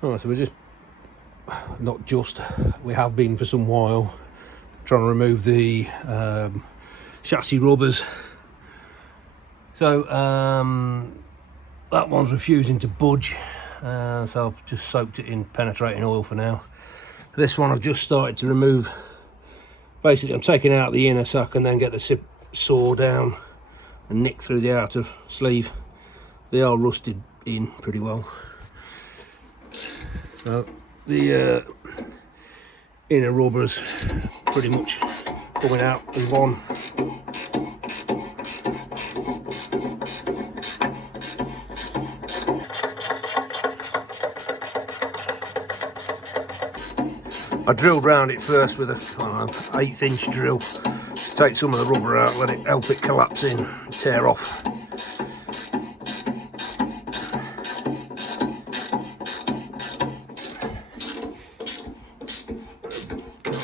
Alright, so we're just, not just, we have been for some while trying to remove the chassis rubbers. So that one's refusing to budge, so I've just soaked it in penetrating oil for now. This one I've just started to remove. Basically I'm taking out the inner so I can then get the saw down and nick through the outer sleeve. They are rusted in pretty well. So the inner rubbers pretty much coming out in one. I drilled round it first with a 1/8 inch drill to take some of the rubber out, let it help it collapse in, tear off. A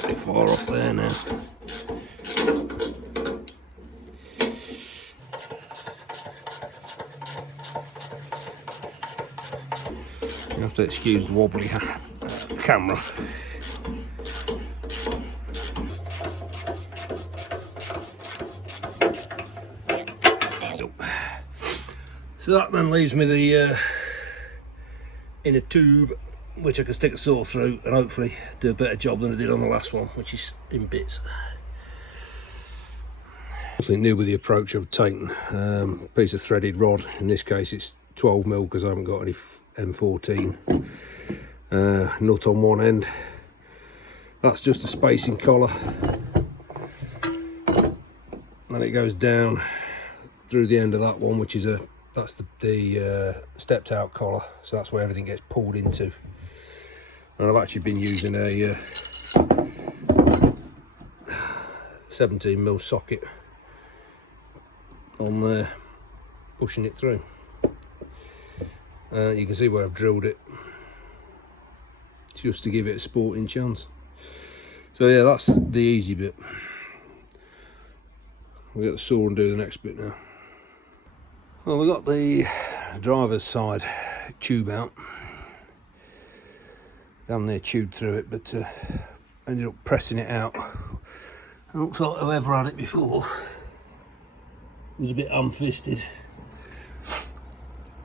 bit far off there now. You have to excuse the wobbly camera. So that then leaves me the inner tube, which I can stick a saw through and hopefully do a better job than I did on the last one, which is in bits. Nothing new with the approach I've taken. Piece of threaded rod, in this case it's 12mm because I haven't got any M14. Nut on one end. That's just a spacing collar. And it goes down through the end of that one, which is that's the stepped out collar, so that's where everything gets pulled into. And I've actually been using a 17mm socket on there, pushing it through. You can see where I've drilled it, just to give it a sporting chance. So yeah, that's the easy bit. We'll get the saw and do the next bit now. Well, we've got the driver's side tube out. Down there tubed through it, but ended up pressing it out. It looks like whoever had it before was a bit ham-fisted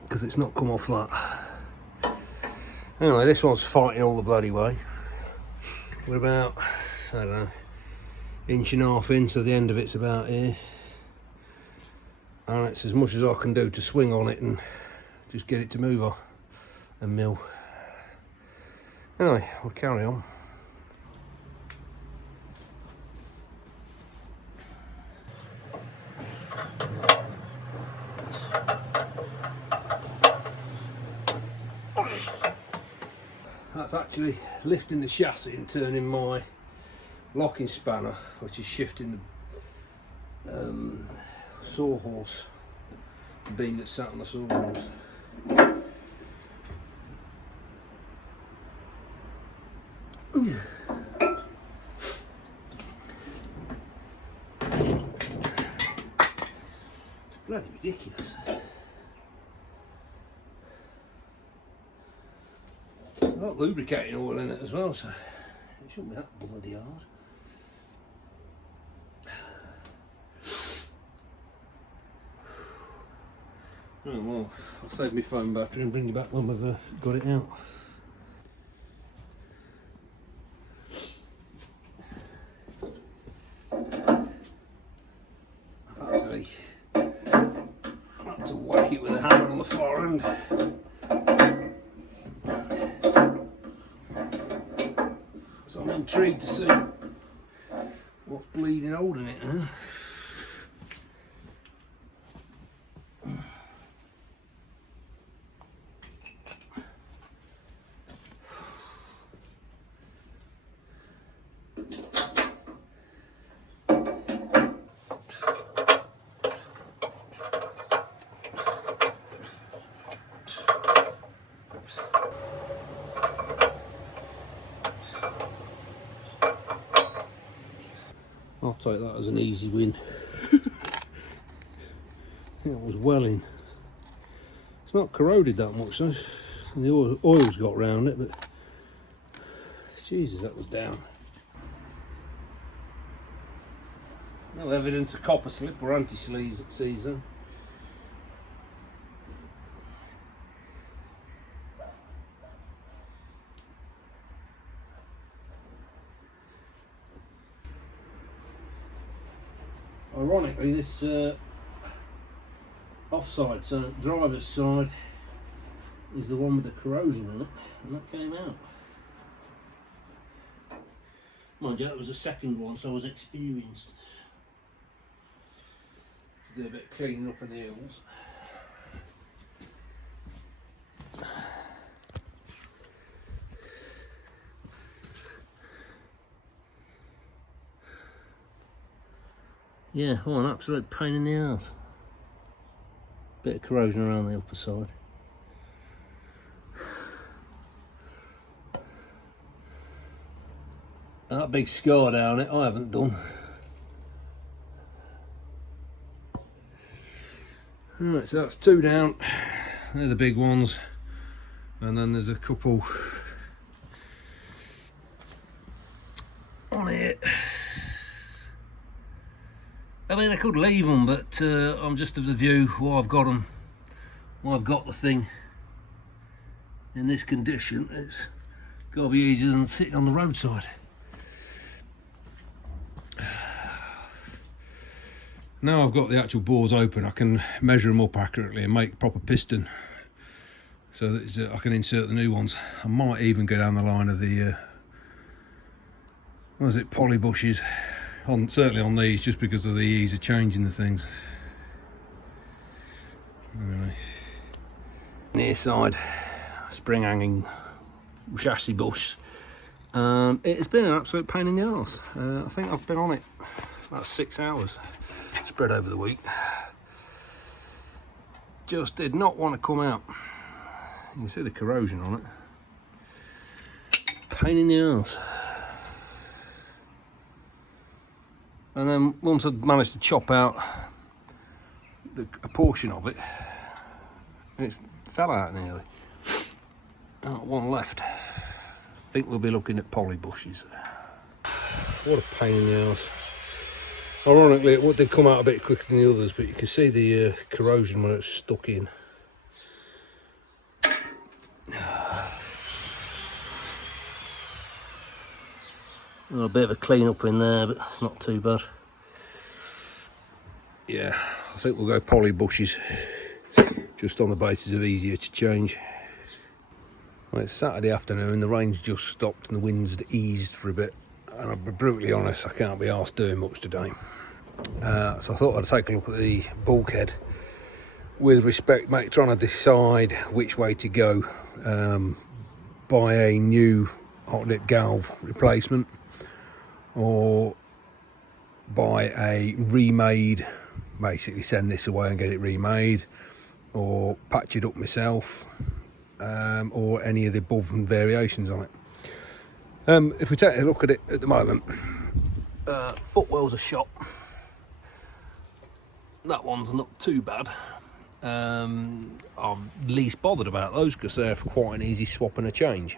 because it's not come off that. Anyway, this one's fighting all the bloody way. We're about, I don't know, 1.5 inches in, so the end of it's about here. And it's as much as I can do to swing on it and just get it to move on and mill. Anyway, we'll carry on. That's actually lifting the chassis and turning my locking spanner, which is shifting the sawhorse, the beam that sat on the sawhorse. It's bloody ridiculous. I've got lubricating oil in it as well, so it shouldn't be that bloody hard. Oh, well, I'll save my phone battery and bring you back when we've got it out. I've had to whack it with a hammer on the far end. So I'm intrigued to see what's bleeding holding it, huh? I'll take that as an easy win. That was welling. It's not corroded that much though. The oil's got round it, but Jesus, that was down. No evidence of copper slip or anti-season. Ironically, this offside, so driver's side, is the one with the corrosion in it, and that came out. Mind you, that was the second one, so I was experienced to do a bit of cleaning up in the hills. Yeah, oh, an absolute pain in the arse. Bit of corrosion around the upper side. That big scar down it, I haven't done. Right, so that's 2 down. They're the big ones. And then there's a couple on here. I mean, I could leave them, but I'm just of the view while I've got them, while I've got the thing in this condition, it's got to be easier than sitting on the roadside. Now I've got the actual bores open, I can measure them up accurately and make proper piston, so that I can insert the new ones. I might even go down the line of the what is it, poly bushes. Certainly on these, just because of the ease of changing the things. Anyway, near side spring hanging chassis bush. It's been an absolute pain in the arse. I think I've been on it about 6 hours, spread over the week. Just did not want to come out. You can see the corrosion on it. Pain in the arse. And then once I'd managed to chop out a portion of it, it fell out nearly. One left. I think we'll be looking at poly bushes. What a pain in the ass. Ironically, it did come out a bit quicker than the others, but you can see the corrosion where it's stuck in. A bit of a clean up in there, but it's not too bad. Yeah, I think we'll go poly bushes, just on the basis of easier to change. Well, it's Saturday afternoon, the rain's just stopped and the wind's eased for a bit, and I'll be brutally honest, I can't be arsed doing much today. So I thought I'd take a look at the bulkhead with respect, mate, trying to decide which way to go. Buy a new hot dip galv replacement, or buy a remade, basically send this away and get it remade, or patch it up myself, or any of the above variations on it. If we take a look at it at the moment, footwells are shot. That one's not too bad. I'm least bothered about those because they're quite an easy swap and a change.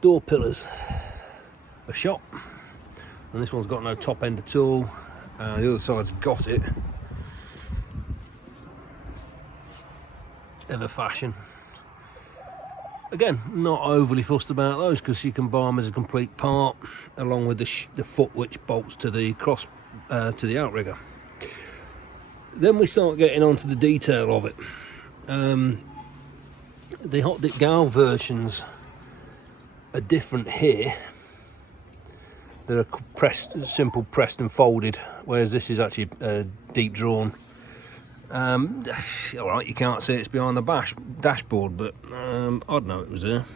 Door pillars are shot, and this one's got no top end at all. The other side's got it. Ever fashion. Again, not overly fussed about those because you can buy them as a complete part, along with the foot which bolts to the cross to the outrigger. Then we start getting onto the detail of it. The hot dip galv versions are different here. They're simple pressed and folded, whereas this is actually deep drawn. Alright, you can't see it's behind the dashboard, but I'd know it was there.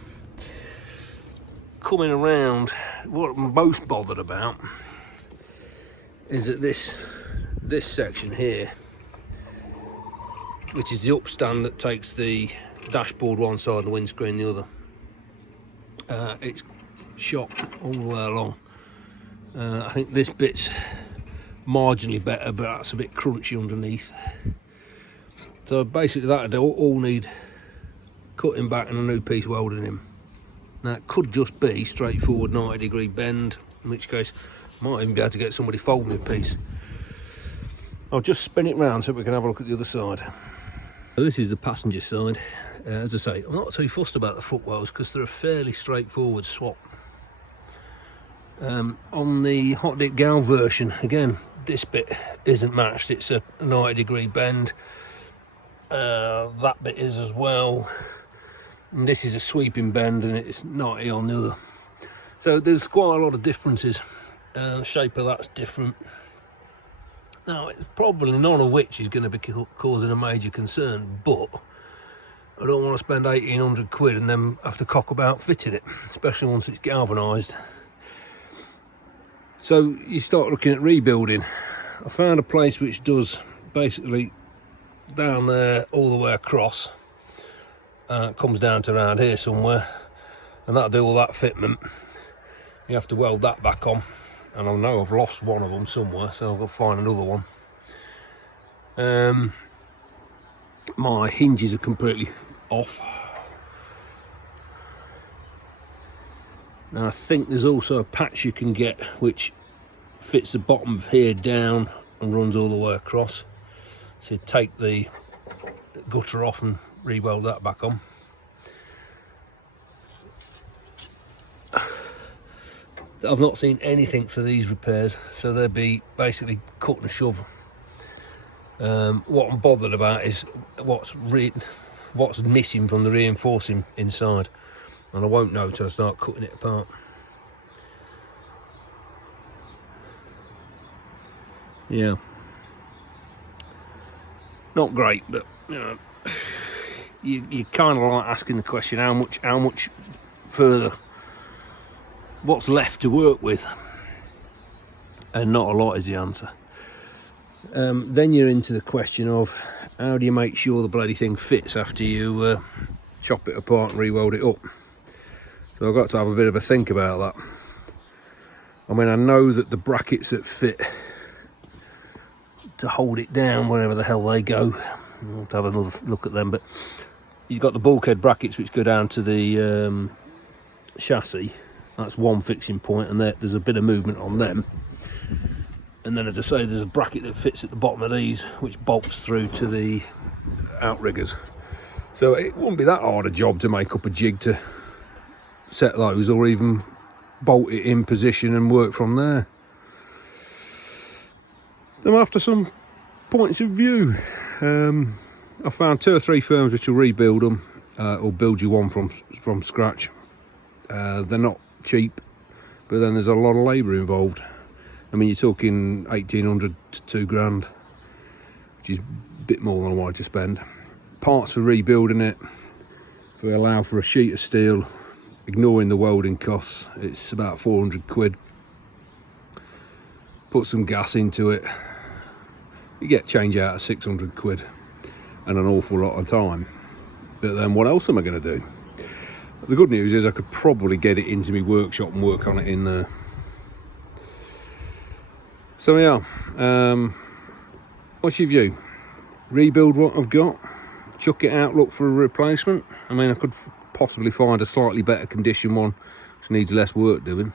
Coming around, what I'm most bothered about is that this section here, which is the upstand that takes the dashboard one side and the windscreen the other, it's shot all the way along. I think this bit's marginally better, but that's a bit crunchy underneath. So basically that'd all need cutting back and a new piece welding in. Now it could just be straightforward 90-degree bend, in which case I might even be able to get somebody fold me a piece. I'll just spin it round so we can have a look at the other side. So this is the passenger side. As I say, I'm not too fussed about the footwells because they're a fairly straightforward swap. On the hot dip gal version, again, this bit isn't matched. It's a 90-degree bend. That bit is as well. And this is a sweeping bend and it's 90 on the other. So there's quite a lot of differences. The shape of that's different. Now, it's probably none of which is going to be causing a major concern, but I don't want to spend 1,800 quid and then have to cock about fitting it, especially once it's galvanised. So you start looking at rebuilding. I found a place which does basically down there all the way across. It comes down to around here somewhere, and that'll do all that fitment. You have to weld that back on, and I know I've lost one of them somewhere, so I've got to find another one. My hinges are completely off. Now I think there's also a patch you can get which fits the bottom of here down and runs all the way across. So you take the gutter off and re-weld that back on. I've not seen anything for these repairs, so they'll be basically cut and shove. What I'm bothered about is what's missing from the reinforcing inside, and I won't know till I start cutting it apart. Yeah, not great, but you know, you kind of like asking the question, how much further, what's left to work with, and not a lot is the answer. Then you're into the question of how do you make sure the bloody thing fits after you chop it apart and re-weld it up. So I've got to have a bit of a think about that. I mean, I know that the brackets that fit to hold it down wherever the hell they go, I'll have to have another look at them, but you've got the bulkhead brackets which go down to the chassis. That's one fixing point, and there's a bit of movement on them. And then, as I say, there's a bracket that fits at the bottom of these which bolts through to the outriggers. So it wouldn't be that hard a job to make up a jig to set those, or even bolt it in position and work from there. I'm after some points of view. I found 2 or 3 firms which will rebuild them or build you one from scratch. They're not cheap, but then there's a lot of labour involved. I mean, you're talking 1,800 to £2,000, which is a bit more than I wanted to spend. Parts for rebuilding it, if we allow for a sheet of steel, ignoring the welding costs, it's about 400 quid. Put some gas into it, you get change out of 600 quid and an awful lot of time. But then what else am I going to do? The good news is I could probably get it into my workshop and work on it in there. So yeah, what's your view? Rebuild what I've got, chuck it out, look for a replacement. I mean, I could possibly find a slightly better condition one which needs less work doing.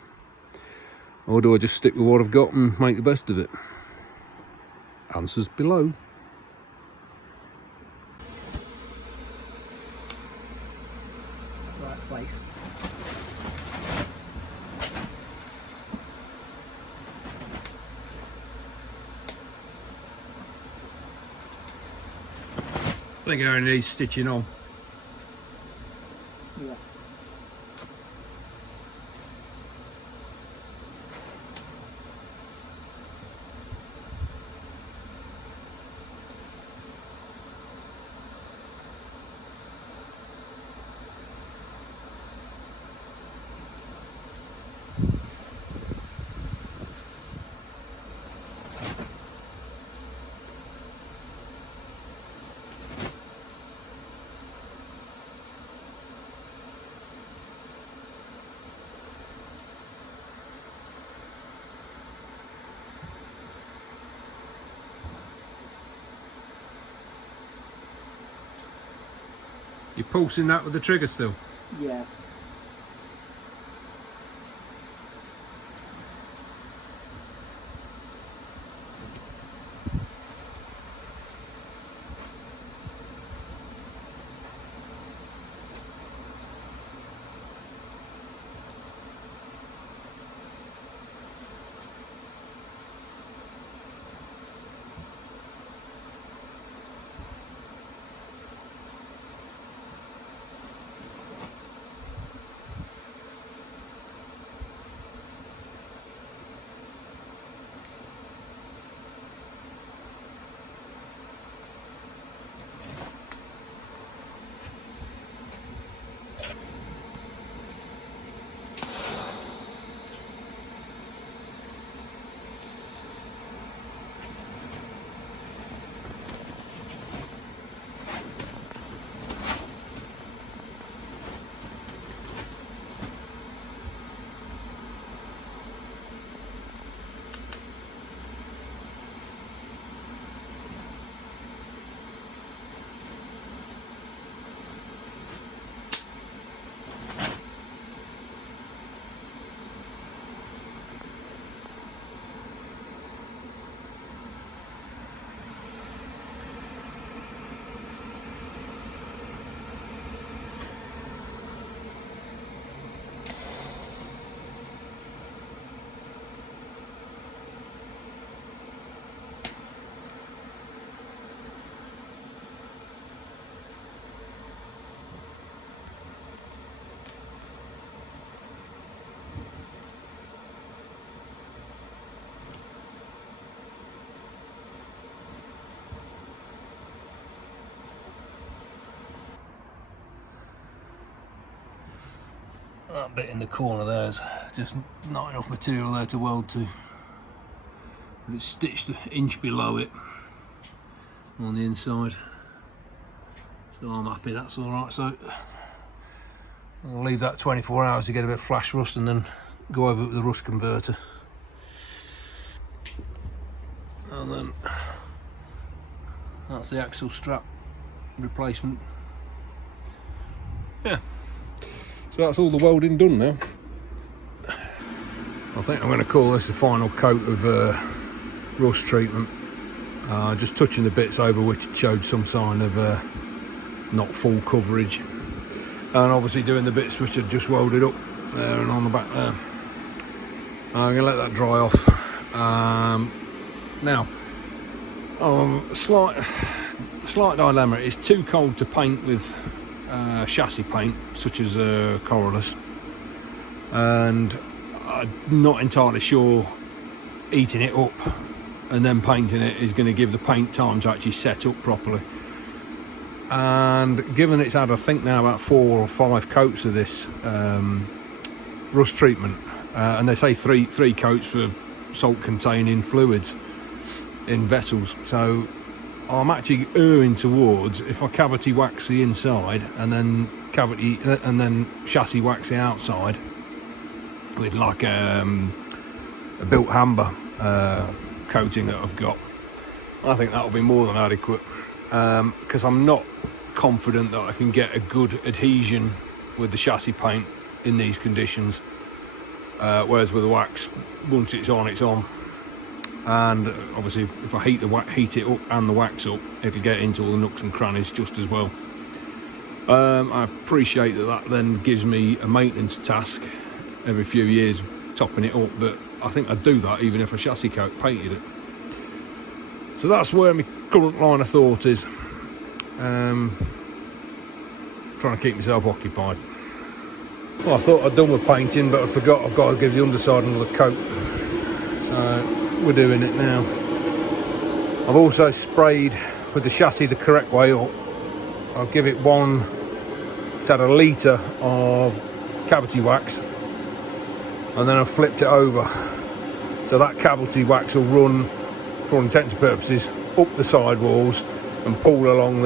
Or do I just stick with what I've got and make the best of it? Answers below. Right place. I think it only needs stitching on. Yeah. You're pulsing that with the trigger still? Yeah. That bit in the corner there's just not enough material there to weld to, but it's stitched an inch below it on the inside, so I'm happy that's alright. So I'll leave that 24 hours to get a bit of flash rust and then go over it with the rust converter, and then that's the axle strap replacement. Yeah. So that's all the welding done now. I think I'm going to call this the final coat of rust treatment. Just touching the bits over which it showed some sign of not full coverage. And obviously doing the bits which are just welded up there and on the back there. I'm going to let that dry off. Now, slight dilemma. It's too cold to paint with chassis paint such as Corollas, and I'm not entirely sure heating it up and then painting it is going to give the paint time to actually set up properly. And given it's had, I think now, about 4 or 5 coats of this rust treatment, and they say three coats for salt containing fluids in vessels, so I'm actually erring towards, if I cavity wax the inside and then chassis wax the outside with like a built amber coating that I've got, I think that'll be more than adequate, because I'm not confident that I can get a good adhesion with the chassis paint in these conditions, whereas with the wax, once it's on, it's on. And obviously if I heat it up and the wax up, it'll get into all the nooks and crannies just as well. I appreciate that then gives me a maintenance task every few years topping it up, but I think I'd do that even if I chassis coat painted it. So that's where my current line of thought is. Trying to keep myself occupied. Well, I thought I'd done with painting, but I forgot I've got to give the underside another coat. We're doing it now. I've also sprayed with the chassis the correct way up. I'll give it one, it's had a litre of cavity wax, and then I've flipped it over. So that cavity wax will run, for all intents and purposes, up the sidewalls and pull along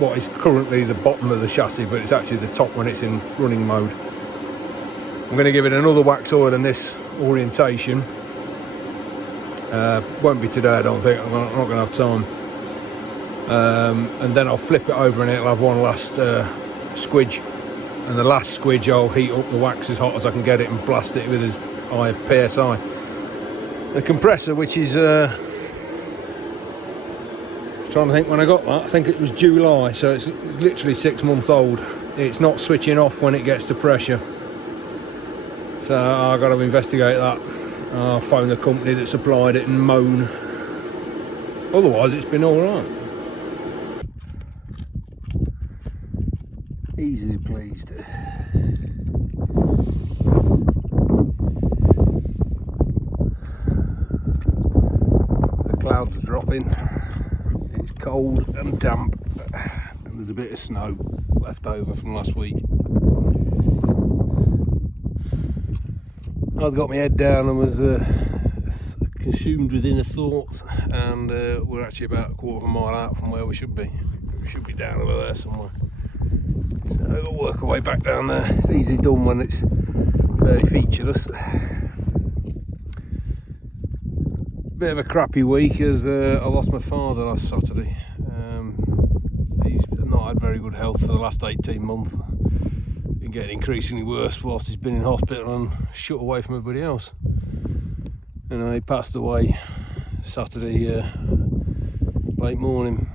what is currently the bottom of the chassis, but it's actually the top when it's in running mode. I'm going to give it another wax oil in this orientation. Won't be today, I don't think. I'm not going to have time. And then I'll flip it over and it'll have one last squidge, and the last squidge I'll heat up the wax as hot as I can get it and blast it with as high PSI. The compressor, which is trying to think when I got that, I think it was July, so it's literally 6 months old. It's not switching off when it gets to pressure, so I've got to investigate that. I'll phone the company that supplied it and moan. Otherwise it's been alright. Easily pleased. The clouds are dropping. It's cold and damp, and there's a bit of snow left over from last week. I'd got my head down and was consumed within a thought, and we're actually about a quarter of a mile out from where we should be. We should be down over there somewhere. So I've got to work our way back down there. It's easily done when it's very featureless. Bit of a crappy week as I lost my father last Saturday. He's not had very good health for the last 18 months. Been getting increasingly worse whilst he's been in hospital and shut away from everybody else. And he passed away Saturday late morning.